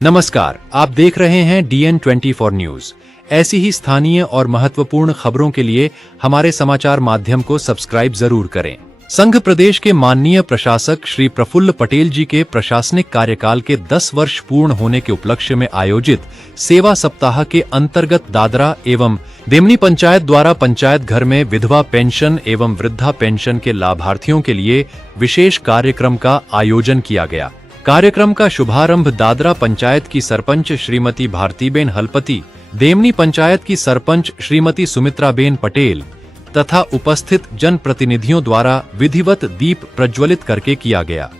नमस्कार, आप देख रहे हैं DN24 न्यूज। ऐसी ही स्थानीय और महत्वपूर्ण खबरों के लिए हमारे समाचार माध्यम को सब्सक्राइब जरूर करें। संघ प्रदेश के माननीय प्रशासक श्री प्रफुल्ल पटेल जी के प्रशासनिक कार्यकाल के 10 वर्ष पूर्ण होने के उपलक्ष्य में आयोजित सेवा सप्ताह के अंतर्गत दादरा एवं देमनी पंचायत द्वारा पंचायत घर में विधवा पेंशन एवं वृद्धा पेंशन के लाभार्थियों के लिए विशेष कार्यक्रम का आयोजन किया गया। कार्यक्रम का शुभारंभ दादरा पंचायत की सरपंच श्रीमती भारतीबेन हलपति, देमनी पंचायत की सरपंच श्रीमती सुमित्राबेन पटेल तथा उपस्थित जनप्रतिनिधियों द्वारा विधिवत दीप प्रज्वलित करके किया गया।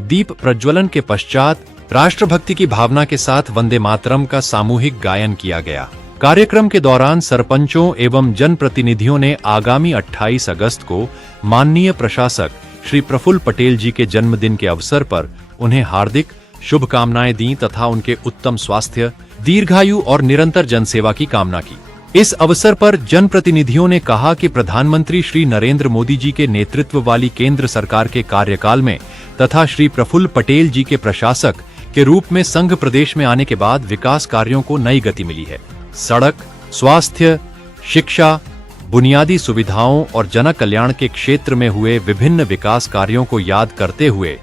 दीप प्रज्वलन के पश्चात राष्ट्रभक्ति की भावना के साथ वंदे मातरम का सामूहिक गायन किया गया। कार्यक्रम के दौरान सरपंचों एवं जनप्रतिनिधियों ने आगामी 28 अगस्त को माननीय प्रशासक श्री प्रफुल्ल पटेल जी के जन्मदिन के अवसर पर उन्हें हार्दिक शुभकामनाएं दी तथा उनके उत्तम स्वास्थ्य, दीर्घायु और निरंतर जनसेवा की कामना की। इस अवसर पर जनप्रतिनिधियों ने कहा कि प्रधानमंत्री श्री नरेंद्र मोदी जी के नेतृत्व वाली केंद्र सरकार के कार्यकाल में तथा श्री प्रफुल्ल पटेल जी के प्रशासक के रूप में संघ प्रदेश में आने के बाद विकास कार्यों को नई गति मिली है। सड़क, स्वास्थ्य, शिक्षा, बुनियादी सुविधाओं और जन कल्याण के क्षेत्र में हुए विभिन्न विकास कार्यों को याद करते हुए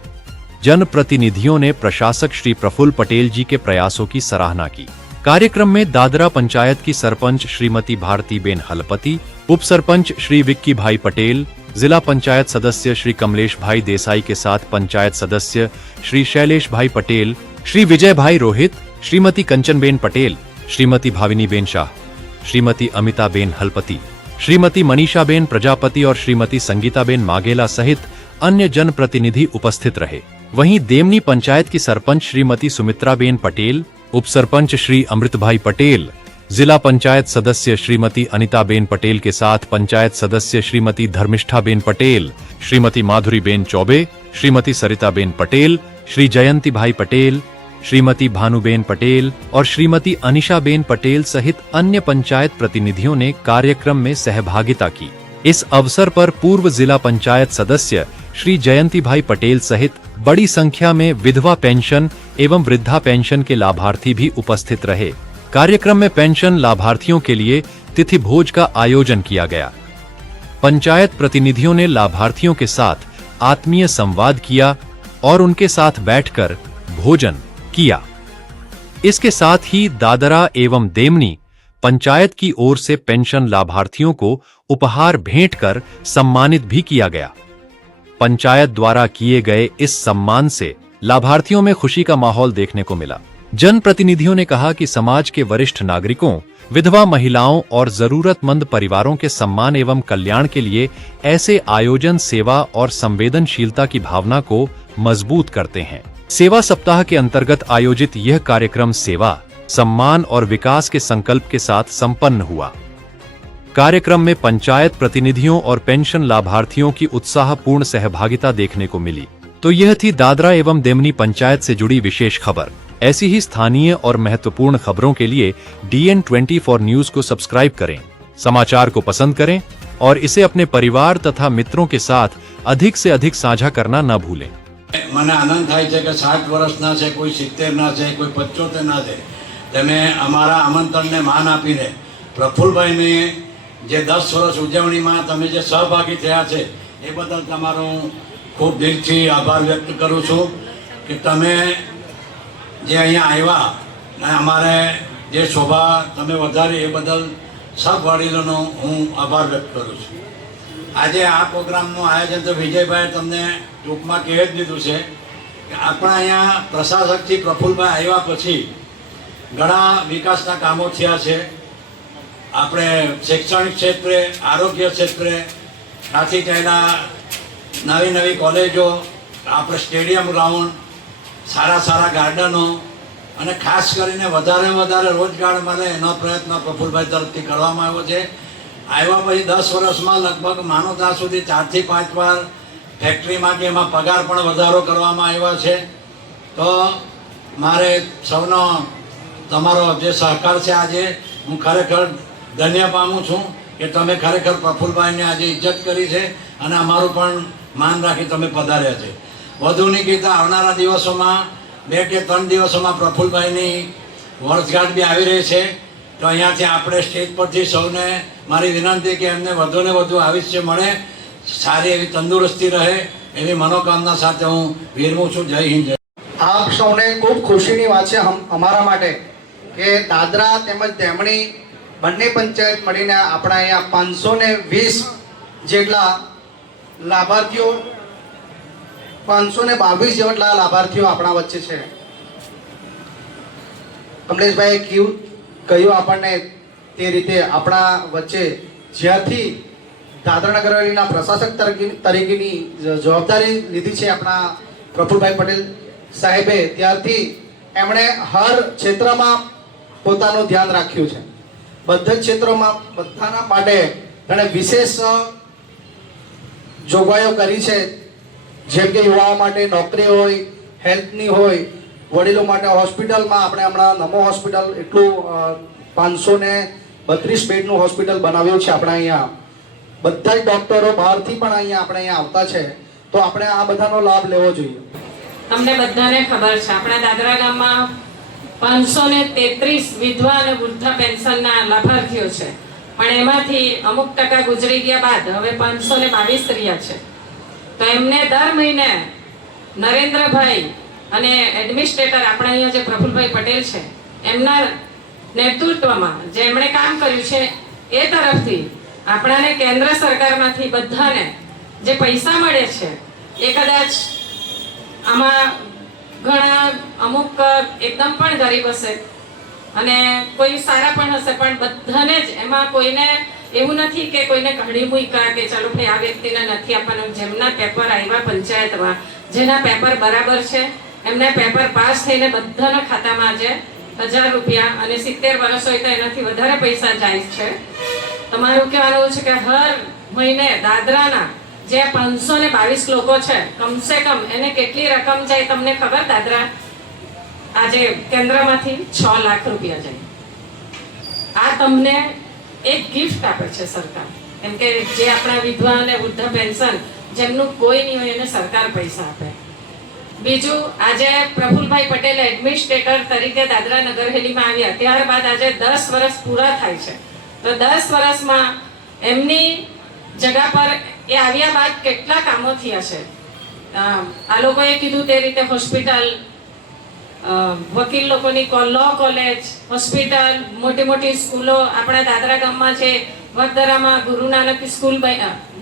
जनप्रतिनिधियों ने प्रशासक श्री प्रफुल्ल पटेल जी के प्रयासों की सराहना की। कार्यक्रम में दादरा पंचायत की सरपंच श्रीमती भारतीबेन हलपति, उप सरपंच श्री विक्की भाई पटेल, जिला पंचायत सदस्य श्री कमलेश भाई देसाई के साथ पंचायत सदस्य श्री शैलेश भाई पटेल, श्री विजय भाई रोहित, श्रीमती कंचनबेन पटेल, श्रीमती भाविनीबेन शाह, श्रीमती अमिताबेन हलपति, श्रीमती मनीषाबेन प्रजापति और श्रीमती संगीताबेन मागेला सहित अन्य जनप्रतिनिधि उपस्थित रहे। वहीं देमनी पंचायत की सरपंच श्रीमती सुमित्राबेन पटेल, उप सरपंच श्री अमृत भाई पटेल, जिला पंचायत सदस्य श्रीमती अनिताबेन पटेल के साथ पंचायत सदस्य श्रीमती धर्मिष्ठाबेन पटेल, श्रीमती माधुरीबेन चौबे, श्रीमती सरिताबेन पटेल, श्री जयंती भाई पटेल, श्रीमती भानुबेन पटेल और श्रीमती अनिशाबेन पटेल सहित अन्य पंचायत प्रतिनिधियों ने कार्यक्रम में सहभागिता की। इस अवसर पर पूर्व जिला पंचायत सदस्य श्री जयंती भाई पटेल सहित बड़ी संख्या में विधवा पेंशन एवं वृद्धा पेंशन के लाभार्थी भी उपस्थित रहे। कार्यक्रम में पेंशन लाभार्थियों के लिए तिथि भोज का आयोजन किया गया। पंचायत प्रतिनिधियों ने लाभार्थियों के साथ आत्मीय संवाद किया और उनके साथ बैठकर भोजन किया। इसके साथ ही दादरा एवं देमनी पंचायत की ओर से पेंशन लाभार्थियों को उपहार भेंट कर सम्मानित भी किया गया। पंचायत द्वारा किए गए इस सम्मान से लाभार्थियों में खुशी का माहौल देखने को मिला। जनप्रतिनिधियों ने कहा कि समाज के वरिष्ठ नागरिकों, विधवा महिलाओं और जरूरतमंद परिवारों के सम्मान एवं कल्याण के लिए ऐसे आयोजन सेवा और संवेदनशीलता की भावना को मजबूत करते हैं। सेवा सप्ताह के अंतर्गत आयोजित यह कार्यक्रम सेवा, सम्मान और विकास के संकल्प के साथ संपन्न हुआ। कार्यक्रम में पंचायत प्रतिनिधियों और पेंशन लाभार्थियों की उत्साहपूर्ण सहभागिता देखने को मिली। तो यह थी दादरा एवं देमनी पंचायत से जुड़ी विशेष खबर। ऐसी ही स्थानीय और महत्वपूर्ण खबरों के लिए DN24 न्यूज को सब्सक्राइब करें, समाचार को पसंद करें और इसे अपने परिवार तथा मित्रों के साथ अधिक से अधिक साझा करना न भूलें। મને આનંદ થાય છે કે 60 વર્ષના છે, કોઈ 70 ના છે, કોઈ 75 ના છે, તમે અમારા આમંત્રણને માન આપીને પ્રફુલ્લભાઈને જે 10 વર્ષ ઉજવણીમાં તમે જે સહભાગી થયા છે એ બદલ તમારો ખૂબ દિલથી આભાર વ્યક્ત કરું છું કે તમે જે અહીંયા આવ્યા અને અમારે જે શોભા તમે વધારી એ બદલ સબ વડીલોનો હું આભાર વ્યક્ત કરું છું। આજે આ પ્રોગ્રામનું આયોજન તો વિજયભાઈ તમને ટૂંકમાં કહી જ દીધું છે કે આપણા અહીંયા પ્રશાસકથી પ્રફુલ્લભાઈ આવ્યા પછી ઘણા વિકાસના કામો થયા છે। આપણે શૈક્ષણિક ક્ષેત્રે, આરોગ્ય ક્ષેત્રે, ત્યાંથી થયેલા નવી નવી કોલેજો, આપણે સ્ટેડિયમ ગ્રાઉન્ડ, સારા સારા ગાર્ડનો અને ખાસ કરીને વધારે વધારે રોજગાર મળે એનો પ્રયત્ન પ્રફુલ્લભાઈ તરફથી કરવામાં આવ્યો છે। આવ્યા પછી 10 વર્ષમાં લગભગ માનો ત્યાં સુધી 4 થી 5 વાર ફેક્ટરીમાં કે એમાં પગાર પણ વધારો કરવામાં આવ્યો છે। તો મારે સૌનો તમારો જે સહકાર છે આજે હું ખરેખર ધન્ય પામું છું કે તમે ખરેખર પ્રફુલ્લભાઈને આજે ઇજ્જત કરી છે અને અમારું પણ માન રાખી તમે પધાર્યા છે। વધુ નહીં કહેતા આવનારા દિવસોમાં 2 કે 3 દિવસોમાં પ્રફુલભાઈની વર્ષગાંઠ બી આવી રહી છે. તો અહીંયાથી આપણે સ્ટેજ પરથી સૌને મારી વિનંતી કે એમને વધુને વધુ આયુષ્ય મળે, સારી એવી તંદુરસ્તી રહે, એવી મનોકામના સાથે હું વિરમું છું. જય હિન્દ. આપ સૌને ખૂબ ખુશીની વાત છે અમારા માટે કે દાદરા તેમજ દમણી બંને પંચાયત મળીને આપણા અહીંયા 520 જેટલા લાભાર્થીઓ 522 જેટલા લાભાર્થીઓ આપણા વચ્ચે છે. કમલેશભાઈ કહ્યું આપણને તે રીતે આપણા વચ્ચે જ્યારથી દાદરા નગર હવેલીના પ્રશાસક તરીકેની જવાબદારી લીધી છે આપણા પ્રફુલભાઈ પટેલ સાહેબે, ત્યારથી એમણે હર ક્ષેત્રમાં પોતાનું ધ્યાન રાખ્યું છે. બધા જ ક્ષેત્રોમાં બધાના માટે એમણે વિશેષ જોગવાઈઓ કરી છે. જેમ કે યુવાઓ માટે નોકરી હોય, હેલ્થની હોય, વડીલો માટે હોસ્પિટલમાં આપણે હમણાં નમો હોસ્પિટલ એટલું 532 બેડનું હોસ્પિટલ બનાવ્યું છે આપણા અહીંયા. બધા જ ડોક્ટરો બહારથી પણ આપણે અહીંયા આવતા છે. તો આપણે આ બધાનો લાભ લેવો જોઈએ. તમને બધાને ખબર છે આપણા દાદરા ગામમાં 533 વિધવા અને વૃદ્ધા પેન્શનના લાભાર્થીઓ છે, પણ એમાંથી અમુક ટકા ગુજરી ગયા બાદ હવે 522 રહ્યા છે. તો એમને દર મહિને નરેન્દ્રભાઈ અને એડમિનિસ્ટ્રેટર આપણા અહીંયા જે પ્રફુલભાઈ પટેલ છે એમના નેતૃત્વમાં જે એમણે કામ કર્યું છે એ તરફથી આપણાને કેન્દ્ર સરકારમાંથી બધાને જે પૈસા મળે છે એ કદાચ આમાં ઘણા અમુક એકદમ પણ ગરીબ હશે અને કોઈ સારા પણ હશે, પણ બધાને જ એમાં કોઈને એવું નથી કે કોઈને ઘડી મૂક્યા કે ચાલો ભાઈ આ વ્યક્તિને નથી આપવાનું. જેમના પેપર આવ્યા પંચાયતમાં, જેના પેપર બરાબર છે, એમના પેપર પાસ થઈને બધાના ખાતામાં આજે 1000 રૂપિયા અને 70 વર્ષ હોય તો એનાથી વધારે પૈસા જાય છે. તમારું કહેવાનું છે કે હર મહિને દાદરાના જે 522 લોકો છે કમસે કમ એને કેટલી રકમ જાય તમને ખબર? દાદરા આજે કેન્દ્રમાંથી 6 લાખ રૂપિયા જાય. આ તમને એક ગિફ્ટ આપે છે સરકાર, કેમ કે જે આપણા વિધવા અને વૃદ્ધ પેન્શન જેમનું કોઈ નહીં હોય એને સરકાર પૈસા આપે. બીજું, આજે પ્રફુલભાઈ પટેલ એડમિનિસ્ટ્રેટર તરીકે દાદરા નગર હવેલીમાં આવ્યા ત્યારબાદ આજે 10 વર્ષ પૂરા થાય છે. તો 10 વર્ષમાં એમની જગા પર એ આવ્યા બાદ કેટલા કામો થયા છે. આ લોકોએ કીધું તે રીતે હોસ્પિટલ, વકીલ લોકોની લો કોલેજ, હોસ્પિટલ, મોટી મોટી સ્કૂલો આપણા દાદરા ગામમાં છે. વડોદરામાં ગુરુ નાનક સ્કૂલ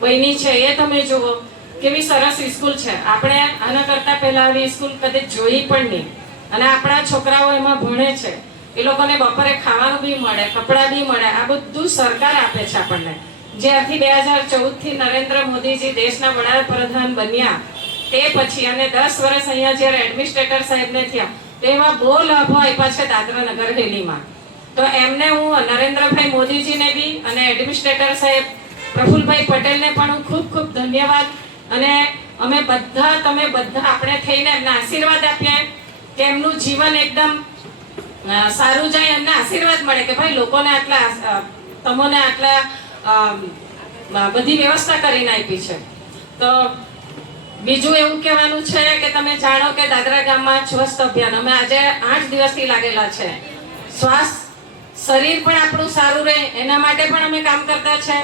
બની છે, એ તમે જુઓ કેવી સરસ સ્કૂલ છે. આપણે આના કરતા પહેલા આવી સ્કૂલ કદી જોઈ પણ નહીં અને આપણા છોકરાઓ એમાં ભણે છે. એ લોકોને બપોરે ખાવાનું બી મળે, કપડાં બી મળે. આ બધું સરકાર આપે છે આપણને. જ્યારથી 2014 થી નરેન્દ્ર મોદીજી દેશના વડાપ્રધાન બન્યા તે પછી અને 10 વર્ષ અહીંયા જ્યારે એડમિનિસ્ટ્રેટર સાહેબને થયા તો એવા બહુ લાભો આપ્યા છે દાદરા નગર હવેલીમાં. તો એમને હું નરેન્દ્રભાઈ મોદીજીને બી અને એડમિનિસ્ટ્રેટર સાહેબ પ્રફુલભાઈ પટેલને પણ હું ખૂબ ખૂબ ધન્યવાદ અને અમે બધા તમે બધા આપણે થઈને એમને આશીર્વાદ આપ્યા કે એમનું જીવન એકદમ સારું જાય, એમને આશીર્વાદ મળે કે ભાઈ લોકોને આટલા તમને આટલા બધી વ્યવસ્થા કરીને આપી છે. તો બીજું એવું કહેવાનું છે કે તમે જાણો કે દાદરા ગામમાં સ્વસ્થ અભિયાન અમે આજે 8 દિવસથી લાગેલા છે. શરીર પણ આપણું સારું રહે એના માટે પણ અમે કામ કરતા છે.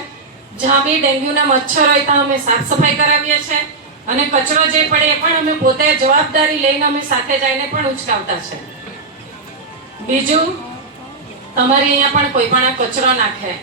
જ્યાં બી ડેન્ગ્યુના મચ્છર હોય ત્યાં અમે સાફ સફાઈ કરાવીએ છીએ અને કચરો જે પડે એ પણ અમે પોતે જવાબદારી લઈને અમે સાથે જઈને પણ ઉચકાવતા છે. બીજું, તમારે અહીંયા પણ કોઈ પણ કચરો નાખે,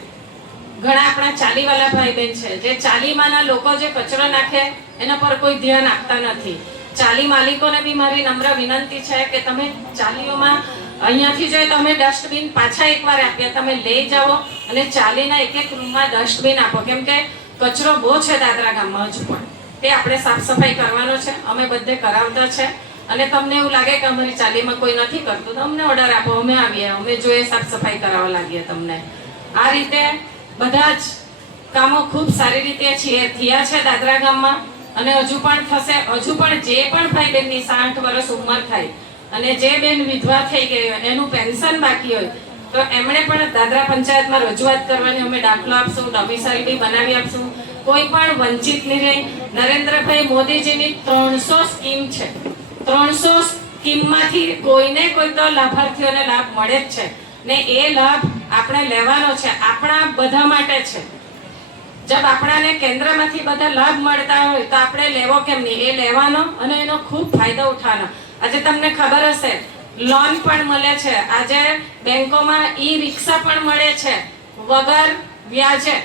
ઘણા આપણા ચાલીવાલા ભાઈ બહેન છે જે ચાલીમાંના લોકો જે કચરો નાખે એના પર કોઈ ધ્યાન આપતા નથી. ચાલી માલિકોને બી મારી નમ્ર વિનંતી છે કે તમે ચાલીઓમાં અહીંયાથી જોઈએ તો અમે ડસ્ટબિન પાછા એકવાર આપ્યા, તમે લઈ જાઓ અને ચાલીના એક રૂમમાં ડસ્ટબિન આપો, કેમ કે કચરો બહુ છે દાદરા ગામમાં હજુ પણ. તે આપણે સાફ સફાઈ કરવાનો છે, અમે બધે કરાવતા છે. અને તમને એવું લાગે કે અમારી ચાલીમાં કોઈ નથી કરતું તો અમને ઓર્ડર આપો, અમે આવીએ, અમે જોઈએ સાફ સફાઈ કરાવવા લાગીએ તમને. આ રીતે બધા જ કામો ખૂબ સારી રીતે થયા છે દાદરા ગામમાં અને હજુ પણ થશે. હજુ પણ જે પણ ભાઈ બહેનની 60 વર્ષ ઉંમર થાય અને જે બેન વિધવા થઈ ગઈ હોય એનું પેન્શન બાકી હોય તો એમણે પણ દાદરા પંચાયતમાં રજૂઆત કરવાની. અમે દાખલો આપશું, ડોમિસાઇલ બી બનાવી આપશું. કોઈ પણ વંચિત નહીં રહે. નરેન્દ્રભાઈ મોદીજીની 300 સ્કીમ છે, 300 સ્કીમમાંથી કોઈને કોઈ તો લાભાર્થીઓને લાભ મળે જ છે ને એ લાભ આપણે લેવાનો છે, આપણા બધા માટે છે. જબ આપણાને કેન્દ્રમાંથી બધા લાભ મળતા હોય તો આપણે લેવો કેમ નહીં? એ લેવાનો અને એનો ખૂબ ફાયદો ઉઠાવવાનો. આજે તમને ખબર હશે લોન પણ મળે છે, આજે બેંકોમાં ઈ રિક્ષા પણ મળે છે વગર વ્યાજે.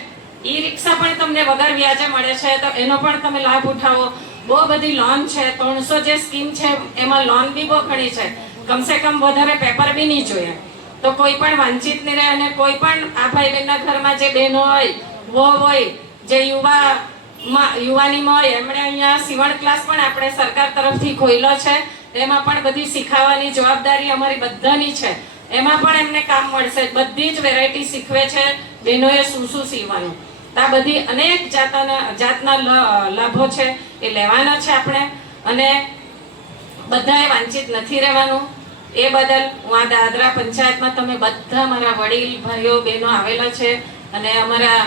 ઈ રિક્ષા પણ તમને વગર વ્યાજે મળે છે, તો એનો પણ તમે લાભ ઉઠાવો. બહુ બધી લોન છે, 300 જે સ્કીમ છે એમાં લોન બી બહુ ઘણી છે. કમસે કમ વધારે પેપર બી નહીં જોઈએ, તો કોઈ પણ વંચિત નહીં રહે. અને કોઈ પણ આ ભાઈ બહેનના ઘરમાં જે બહેનો હોય, વો હોય, જે યુવાનીમાં હોય, એમણે અહીંયા સીવણ ક્લાસ પણ આપણે સરકાર તરફથી ખોલ્યો છે. એમાં પણ બધી શીખવાની જવાબદારી અમારી બધાની છે. એમાં પણ એમને કામ મળશે. બધી જ વેરાયટી શીખવે છે બહેનોએ શું શું સીવવાનું. આ બધી અનેક જાતના લાભો છે, એ લેવાના છે આપણે, અને બધાએ વાંચિત નથી રહેવાનું. એ બદલ હું આ દાદરા પંચાયતમાં તમે બધા મારા વડીલ ભાઈઓ બહેનો આવેલા છે, અને અમારા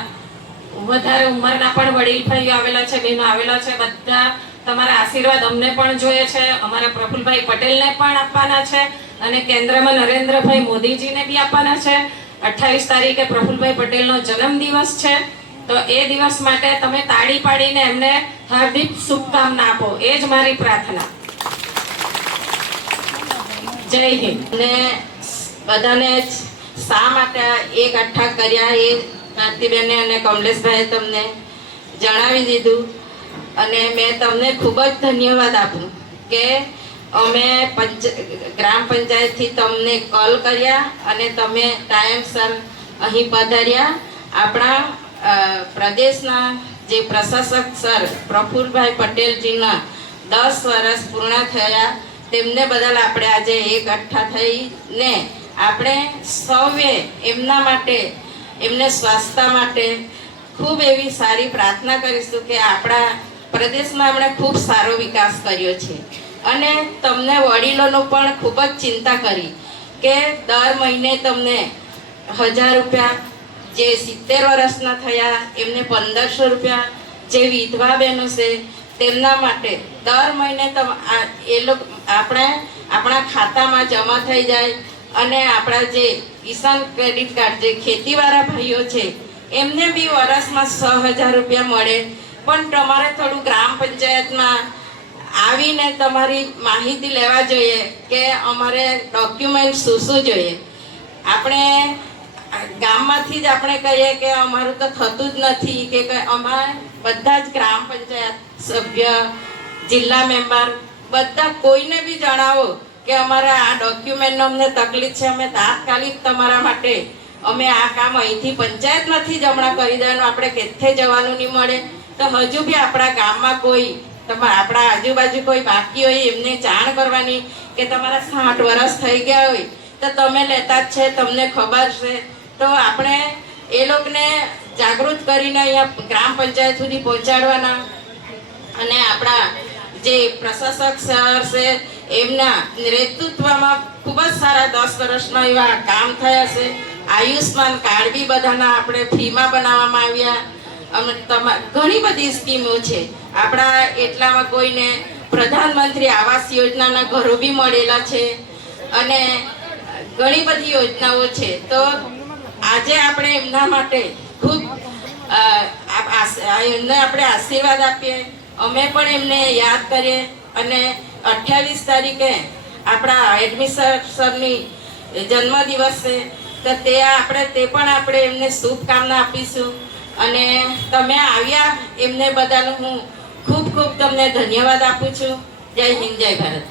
વધારે ઉંમરના પણ વડીલ ભાઈઓ આવેલા છે, બહેનો આવેલા છે. બધા તમારા આશીર્વાદ અમને પણ જોઈએ છે, અમારા પ્રફુલભાઈ પટેલને પણ આપવાના છે, અને કેન્દ્રમાં નરેન્દ્રભાઈ મોદીજીને બી આપવાના છે. 28 તારીખે પ્રફુલભાઈ પટેલનો જન્મદિવસ છે, તો એ દિવસ માટે તમે તાળી પાડીને એમને હાર્દિક શુભકામના આપો. એ જ મારી પ્રાર્થના. જય હિન્દ. અને બધાને શા માટે એકઠા કર્યા એ ભારતીબેને અને કમલેશભાઈએ તમને જણાવી દીધું, અને મેં તમને ખૂબ જ ધન્યવાદ આપું કે અમે ગ્રામ પંચાયતથી તમને કોલ કર્યા અને તમે ટાઈમસર અહીં પધાર્યા. આપણા પ્રદેશના જે પ્રશાસક સર પ્રફુલભાઈ પટેલજીના 10 વર્ષ પૂર્ણ થયા, તેમને બદલ આપણે આજે એકઠા થઈને આપણે સૌએ એમના માટે, એમને સ્વાસ્થ્ય માટે ખૂબ એવી સારી પ્રાર્થના કરીશું કે આપણા પ્રદેશમાં એમણે ખૂબ સારો વિકાસ કર્યો છે. અને તમને વડીલોનું પણ ખૂબ જ ચિંતા કરી કે દર મહિને તમને 1000 રૂપિયા, જે 70 વર્ષના થયા એમને 1500 રૂપિયા, જે વિધવા બહેનો છે તેમના માટે દર મહિને એ લોકો આપણા ખાતામાં જમા થઈ જાય. અને આપણા જે કિસાન ક્રેડિટ કાર્ડ, જે ખેતીવાળા ભાઈઓ છે એમને બી વર્ષમાં 6000 રૂપિયા મળે. પણ તમારે થોડું ગ્રામ પંચાયતમાં આવીને તમારી માહિતી લેવા જોઈએ કે અમારે ડોક્યુમેન્ટ શું જોઈએ. આપણે ગામમાંથી જ આપણે કહીએ કે અમારું તો થતું જ નથી કે અમારે બધા જ ગ્રામ પંચાયત સભ્ય, જિલ્લા મેમ્બર, બધા કોઈને બી જણાવો કે અમારે આ ડોક્યુમેન્ટનો અમને તકલીફ છે, અમે તાત્કાલિક તમારા માટે અમે આ કામ અહીંથી પંચાયતમાંથી જ હમણાં કરી દેવાનું, આપણે કેથે જવાનું નહીં મળે. તો હજુ બી આપણા ગામમાં કોઈ, આપણા આજુબાજુ કોઈ બાકી હોય એમને જાણ કરવાની કે તમારા 60 વર્ષ થઈ ગયા હોય તો તમે લેતા જ છે, તમને ખબર છે. તો આપણે એ લોકોને જાગૃત કરીને અહીંયા ગ્રામ પંચાયત સુધી પહોંચાડવાના. અને આપણા જે પ્રશાસક સર છે એમના નેતૃત્વમાં ખૂબ જ સારા 10 વર્ષમાં એવા કામ થયા છે. આયુષ્માન કાર્ડ બી બધાના આપણે ફ્રીમાં બનાવવામાં આવ્યા. ઘણી બધી સ્કીમો છે આપણા. એટલામાં કોઈને પ્રધાનમંત્રી આવાસ યોજનાના ઘરો બી મળેલા છે, અને ઘણી બધી યોજનાઓ છે. તો આજે આપણે એમના માટે ખૂબ એમને આપણે આશીર્વાદ આપીએ. અમે પણ એમને યાદ કરીએ, અને 28 તારીખે આપણા એડમિશન સરની જન્મદિવસ છે, તો તે પણ આપણે એમને શુભકામના આપીશું. અને તમે આવ્યા એમને બદલ હું ખૂબ ખૂબ તમને ધન્યવાદ આપું છું. જય હિન્દ, જય ભારત.